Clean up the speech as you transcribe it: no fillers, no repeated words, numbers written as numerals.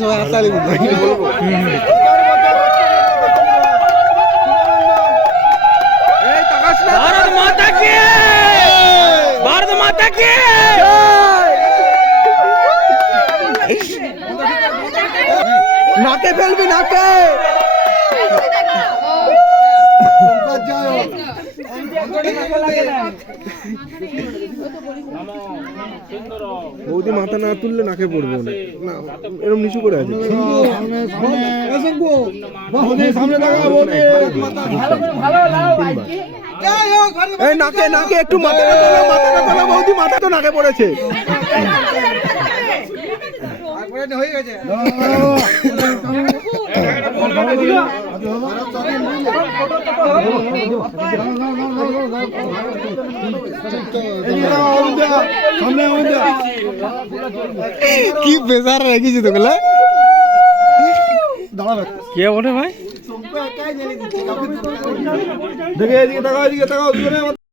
সবাই হাততালি দিতে কি বলবো। भारत माता की भारत माता की নাকে ফেলবি নাকে। বৌদি মাথা না তুললে নাকে পড়বো না, এরকম নিচু করে আছে। এই নাকে নাকে একটু মাথাটা তোলো, মাথাটা তোলো বৌদি, মাথা তো নাকে পড়েছে। হয়ে গেছে কি বেজার রেখেছি তো গেলে কে বলে ভাই দেখে এদিকে তাকাও, এদিকে তাকাও।